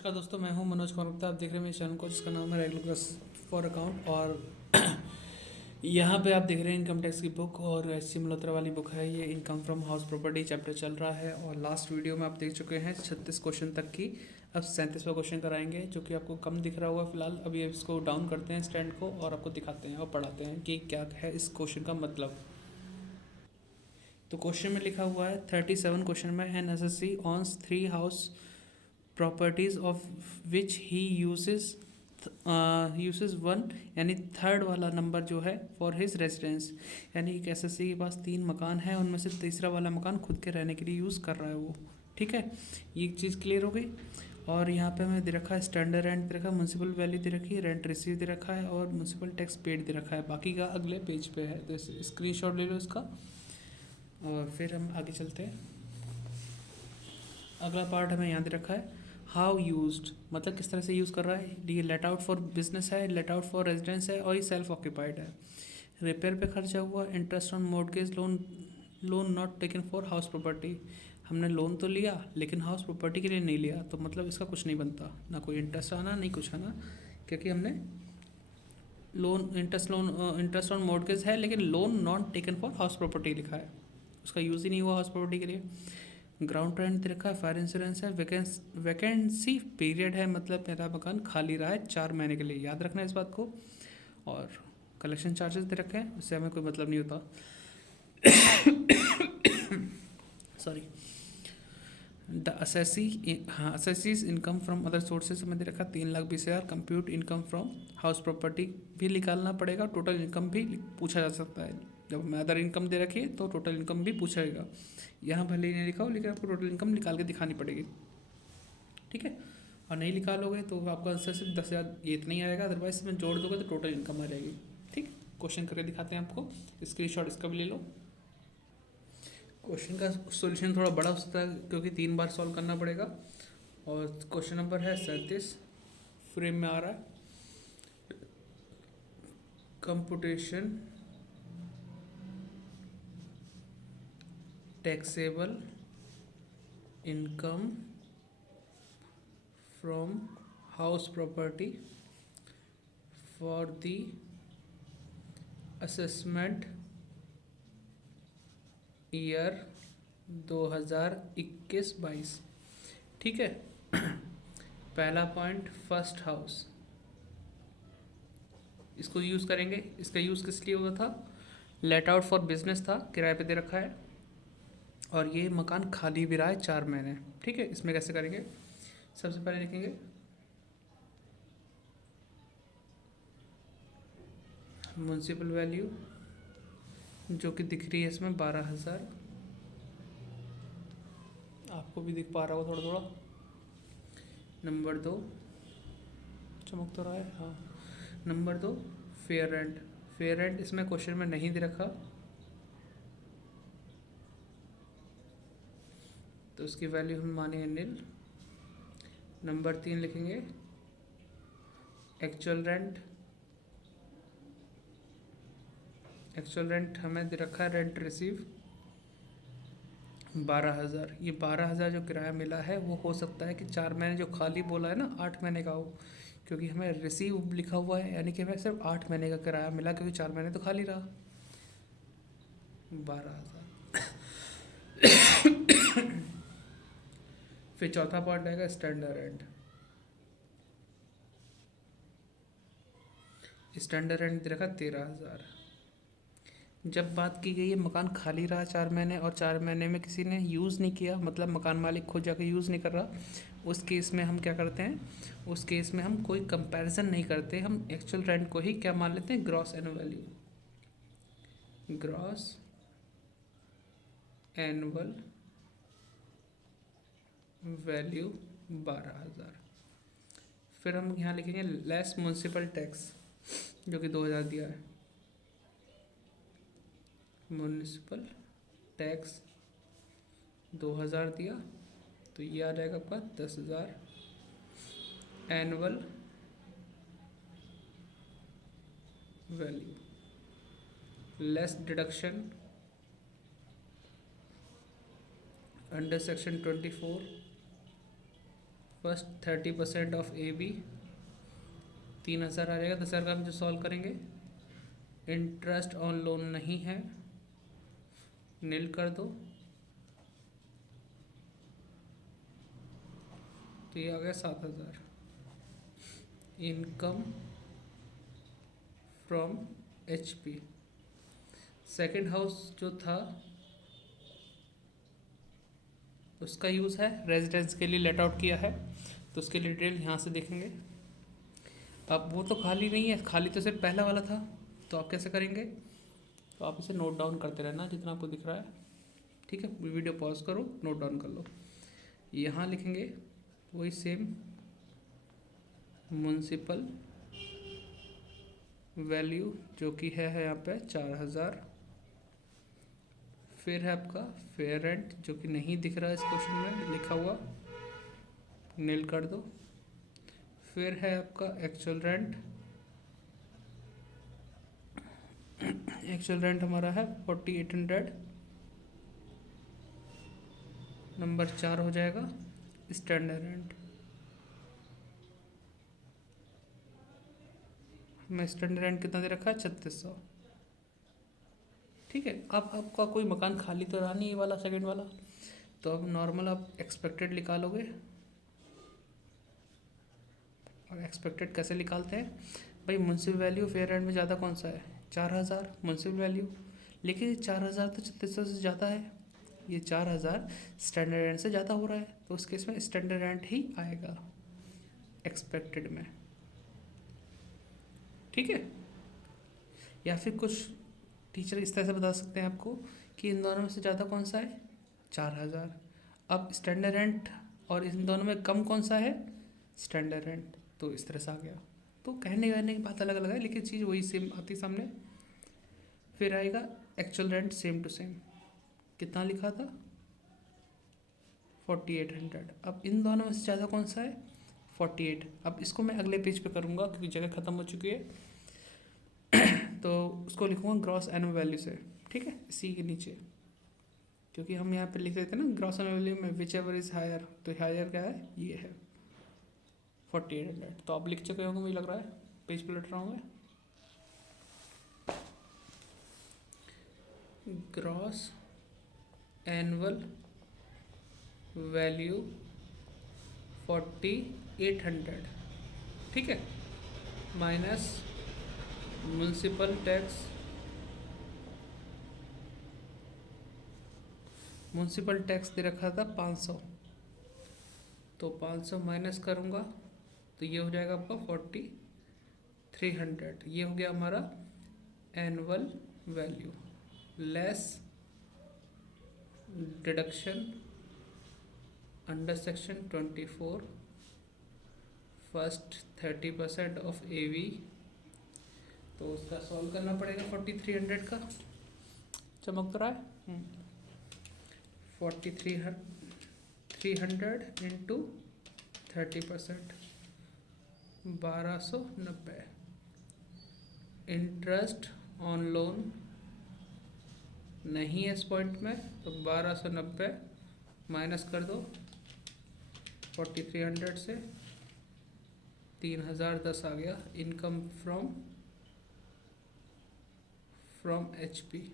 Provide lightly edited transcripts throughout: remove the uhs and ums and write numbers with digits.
नमस्कार दोस्तों, मैं हूं मनोज कुमार गुप्ता। आप देख रहे हैं मेरे चैनल को जिसका नाम है रेगुलर क्लास फॉर अकाउंट। और यहाँ पे आप देख रहे हैं इनकम टैक्स की बुक, और एच सी मल्होत्रा वाली बुक है ये। Income from house property chapter चल रहा है और लास्ट वीडियो में आप देख चुके हैं 36 क्वेश्चन तक की। अब 37वां क्वेश्चन कराएंगे जो कि आपको कम दिख रहा होगा फिलहाल। अभी इसको डाउन करते हैं स्टैंड को और आपको दिखाते हैं और पढ़ाते हैं कि क्या है इस क्वेश्चन का मतलब। तो क्वेश्चन में लिखा हुआ है 37 क्वेश्चन में, N S S C owns 3 house properties of which he uses one, यानी थर्ड वाला नंबर जो है फॉर हिज रेजिडेंस। यानी एक एसएससी के पास 3 मकान है, उनमें से तीसरा वाला मकान खुद के रहने के लिए यूज़ कर रहा है वो। ठीक है, ये चीज़ क्लियर हो गई। और यहाँ पे हमें दे रखा है स्टैंडर्ड रेंट दे रखा है, म्यूनसिपल वैल्यू दे रखी है, रेंट रिसीव दे रखा है और म्यूनसिपल टैक्स पेड दे रखा है। बाकी का अगले पेज पे है, तो स्क्रीनशॉट ले लो इसका और फिर हम आगे चलते हैं। अगला पार्ट हमें यहाँ दे रखा है हाउ यूज्ड, मतलब किस तरह से यूज़ कर रहा है। ये लेट आउट फॉर बिजनेस है, लेट आउट फॉर रेजिडेंस है और ये सेल्फ ऑक्यूपाइड है। रिपेयर पे खर्चा हुआ, interest on mortgage loan, loan not taken for house property. हमने लोन तो लिया लेकिन हाउस प्रॉपर्टी के लिए नहीं लिया, तो मतलब इसका कुछ नहीं बनता, ना कोई इंटरेस्ट आना नहीं कुछ आना, क्योंकि हमने इंटरेस्ट ऑन मॉर्गेज है लेकिन loan not taken for house property लिखा है, उसका यूज़ ही नहीं हुआ हाउस प्रॉपर्टी के लिए। ग्राउंड रेंट दे रखा है, फायर इंश्योरेंस है, वैकेंसी पीरियड है, मतलब मेरा मकान खाली रहा है 4 महीने के लिए, याद रखना है इस बात को। और कलेक्शन चार्जेस दे रखे हैं, उससे हमें कोई मतलब नहीं होता। Sorry. The assessees income from other sources में दे रखा 3,20,000। Compute income from house property भी निकालना पड़ेगा, टोटल इनकम भी पूछा जा सकता है। जब हमें अदर इनकम दे रखी है तो टोटल इनकम भी पूछेगा। यहाँ भले ही नहीं लिखा हो लेकिन आपको टोटल इनकम निकाल के दिखानी पड़ेगी, ठीक है। और नहीं निकालोगे तो आपका आंसर सिर्फ 10,000 ये इतना ही आएगा, अदरवाइज इसमें जोड़ दोगे तो टोटल इनकम आ जाएगी। ठीक, क्वेश्चन करके दिखाते हैं आपको, स्क्रीनशॉट इसका भी ले लो। क्वेश्चन का सॉल्यूशन थोड़ा बड़ा हो सकता है क्योंकि 3 बार सॉल्व करना पड़ेगा। और क्वेश्चन नंबर है 37, फ्रेम में आ रहा है computation taxable income from house property for the assessment year 2021-22। ठीक है। पहला पॉइंट फर्स्ट हाउस, इसको यूज़ करेंगे। इसका यूज़ किस लिए हुआ था, लेट आउट फॉर बिजनेस था, किराए पे दे रखा है और ये मकान खाली भी रहा है 4 महीने। ठीक है, इसमें कैसे करेंगे, सबसे पहले लिखेंगे म्यूनसिपल वैल्यू जो कि दिख रही है इसमें 12,000, आपको भी दिख पा रहा होगा थोड़ा थोड़ा। नंबर 2, चमक तो रहा है हाँ। Number 2 fair rent. Fair rent इसमें क्वेश्चन में नहीं दे रखा तो उसकी वैल्यू हम माने नील। नंबर 3 लिखेंगे एक्चुअल रेंट। एक्चुअल रेंट हमें दे रखा है रेंट रिसीव 12,000। ये 12,000 जो किराया मिला है वो हो सकता है कि 4 महीने जो खाली बोला है ना 8 महीने का हो, क्योंकि हमें रिसीव लिखा हुआ है, यानी कि हमें सिर्फ 8 महीने का किराया मिला क्योंकि 4 महीने तो खाली रहा। 12,000। फिर चौथा पॉइंट आएगा स्टैंडर्ड रेंट। स्टैंडर्ड रेंट दे रखा 13,000। जब बात की गई है मकान खाली रहा 4 महीने और 4 महीने में किसी ने यूज़ नहीं किया, मतलब मकान मालिक खुद जाके यूज़ नहीं कर रहा, उस केस में हम क्या करते हैं, उस केस में हम कोई कंपैरिजन नहीं करते, हम एक्चुअल रेंट को ही क्या मान लेते हैं, gross annual value. Gross annual value 12,000। फिर हम यहाँ लिखेंगे लेस म्यूनसिपल टैक्स जो कि 2,000 दिया है। म्यूनसिपल टैक्स 2,000 दिया तो ये आ जाएगा आपका 10,000। Annual value less deduction under section 24 first 30% of A B 3000 आ जाएगा। 10,000 का हम जो सॉल्व करेंगे, इंटरेस्ट ऑन लोन नहीं है, नील कर दो, तो ये आ गया 7,000। Income from H P. Second house जो था उसका यूज़ है रेजिडेंस के लिए, लेट आउट किया है, तो उसके लिए डिटेल यहाँ से देखेंगे। अब वो तो खाली नहीं है, खाली तो सिर्फ पहला वाला था, तो आप कैसे करेंगे, तो आप इसे नोट डाउन करते रहना जितना आपको दिख रहा है, ठीक है। वीडियो पॉज करो, नोट डाउन कर लो। यहाँ लिखेंगे वही सेम म्युनिसिपल वैल्यू जो कि है यहाँ पे 4,000। फिर है आपका फेयर रेंट जो कि नहीं दिख रहा है इस क्वेश्चन में लिखा हुआ, नील कर दो। फिर है आपका एक्चुअल रेंट, एक्चुअल रेंट हमारा है 4800। नंबर 4 हो जाएगा स्टैंडर्ड रेंट। मैं स्टैंडर्ड रेंट कितना दे रखा है 3600, ठीक है। अब आपका कोई मकान खाली तो रहा नहीं ये वाला सेकंड वाला, तो अब नॉर्मल आप एक्सपेक्टेड निकालोगे। और एक्सपेक्टेड कैसे निकालते हैं भाई, म्युनिसिपल वैल्यू फेयर रेंट में ज़्यादा कौन सा है, 4,000 म्युनिसिपल वैल्यू, लेकिन 4,000 तो 3600 से ज़्यादा है, ये 4,000 स्टैंडर्ड रेंट से ज़्यादा हो रहा है, तो उस केस में स्टैंडर्ड रेंट ही आएगा एक्सपेक्टेड में, ठीक है। या फिर कुछ टीचर इस तरह से बता सकते हैं आपको कि इन दोनों में से ज़्यादा कौन सा है 4,000। अब स्टैंडर्ड रेंट और इन दोनों में कम कौन सा है स्टैंडर्ड रेंट, तो इस तरह से आ गया। तो कहने वहने की बात अलग अलग है, लेकिन चीज़ वही सेम आती सामने। फिर आएगा actual rent same to same, कितना लिखा था 4800। अब इन दोनों में से ज़्यादा कौन सा है 48। अब इसको मैं अगले पेज पे करूँगा क्योंकि जगह ख़त्म हो चुकी है, तो उसको लिखूँगा ग्रॉस एनुअल वैल्यू से, ठीक है, इसी के नीचे, क्योंकि हम यहाँ पे लिख देते हैं ना ग्रॉस एनुअल वैल्यू में विच एवर इज़ हायर, तो हायर क्या है ये है 4800। तो आप लिख चुके होंगे मुझे लग रहा है, पेज पे लट रहा हूँ मैं। ग्रॉस एनुअल वैल्यू 4800, ठीक है, minus municipal tax, municipal tax दे रखा था 500, तो 500 माइनस करूँगा तो ये हो जाएगा आपका 4300। ये हो गया हमारा annual value less deduction under section 24 first 30% of A V, तो उसका सॉल्व करना पड़ेगा 4300 का, चमक तो रहा है 4300 इंटू 30% 1290। इंटरेस्ट ऑन लोन नहीं है इस पॉइंट में, तो 1290 माइनस कर दो 4300 से, 3010 आ गया। इनकम फ्रॉम एच पी,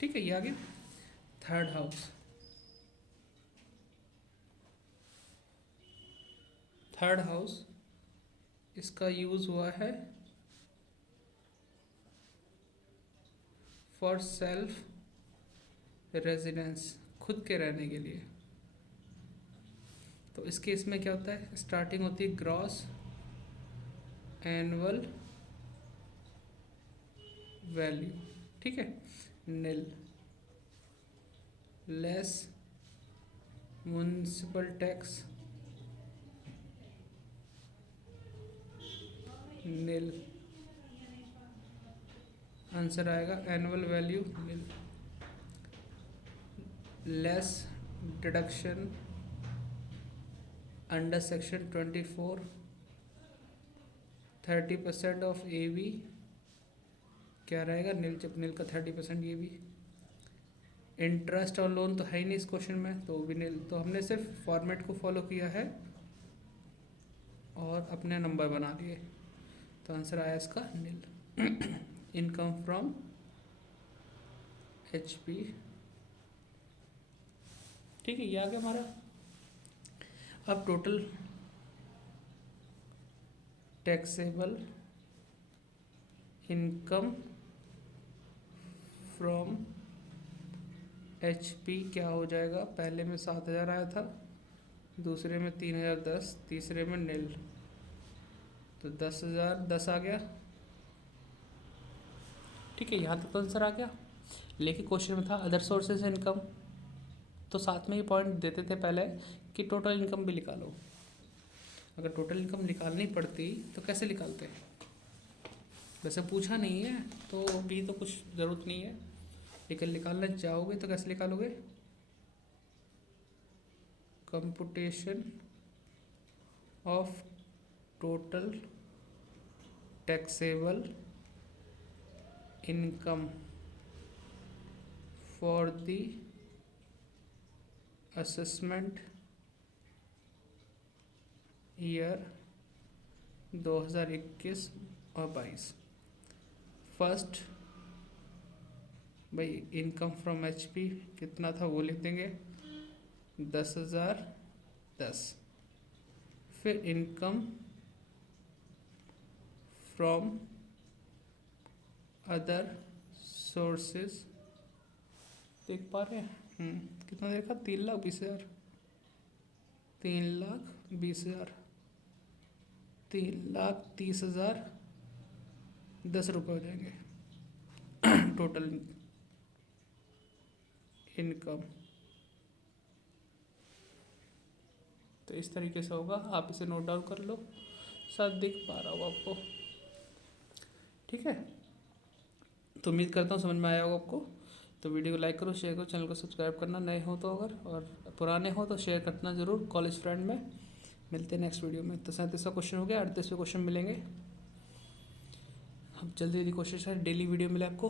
ठीक है, ये आ गया। थर्ड हाउस, थर्ड हाउस इसका यूज़ हुआ है फॉर सेल्फ रेजिडेंस, खुद के रहने के लिए। तो इस केस में क्या होता है, स्टार्टिंग होती है ग्रॉस एनुअल वैल्यू, ठीक है, nil less municipal tax nil, answer आएगा annual value nil less deduction under section 24 30% of A B, क्या रहेगा नील, जब नील का 30% ये भी इंटरेस्ट और लोन तो है ही नहीं इस क्वेश्चन में, तो भी नहीं, तो हमने सिर्फ फॉर्मेट को फॉलो किया है और अपने नंबर बना लिए, तो आंसर आया इसका नील। इनकम फ्रॉम HP, ठीक है, ये आ गया हमारा। अब total taxable income from HP क्या हो जाएगा, पहले में 7,000 आया था, दूसरे में 3,010, तीसरे में नील, तो 10,000 10 आ गया, ठीक है, यहाँ तक तो आंसर आ गया। लेकिन क्वेश्चन में था अदर सोर्सेज इनकम, तो साथ में ये पॉइंट देते थे पहले कि टोटल इनकम भी निकालो। अगर टोटल इनकम निकालनी पड़ती तो कैसे निकालते, वैसे पूछा नहीं है तो भी तो कुछ ज़रूरत नहीं है, लेकिन निकालना चाहोगे तो कैसे निकालोगे, computation of total taxable income for the assessment year 2021 और 22। फर्स्ट भाई इनकम फ्रॉम HP कितना था वो लिख देंगे 10,010, फिर इनकम फ्रॉम अदर सोर्सेज, देख पा रहे हैं कितना देखा, 3,20,000, 3,20,000, 3,30,000, 10 रुपये हो जाएंगे टोटल इनकम। तो इस तरीके से होगा, आप इसे नोट डाउन कर लो, शायद दिख पा रहा होगा आपको, ठीक है। तो उम्मीद करता हूँ समझ में आया होगा आपको। तो वीडियो को लाइक करो, शेयर करो, चैनल को सब्सक्राइब करना नए हो तो, अगर और पुराने हो तो शेयर करना ज़रूर कॉलेज फ्रेंड में। मिलते हैं नेक्स्ट वीडियो में। तो 37वां क्वेश्चन हो गया, 38वें क्वेश्चन मिलेंगे। अब जल्दी जल्दी कोशिश है डेली वीडियो मिले आपको।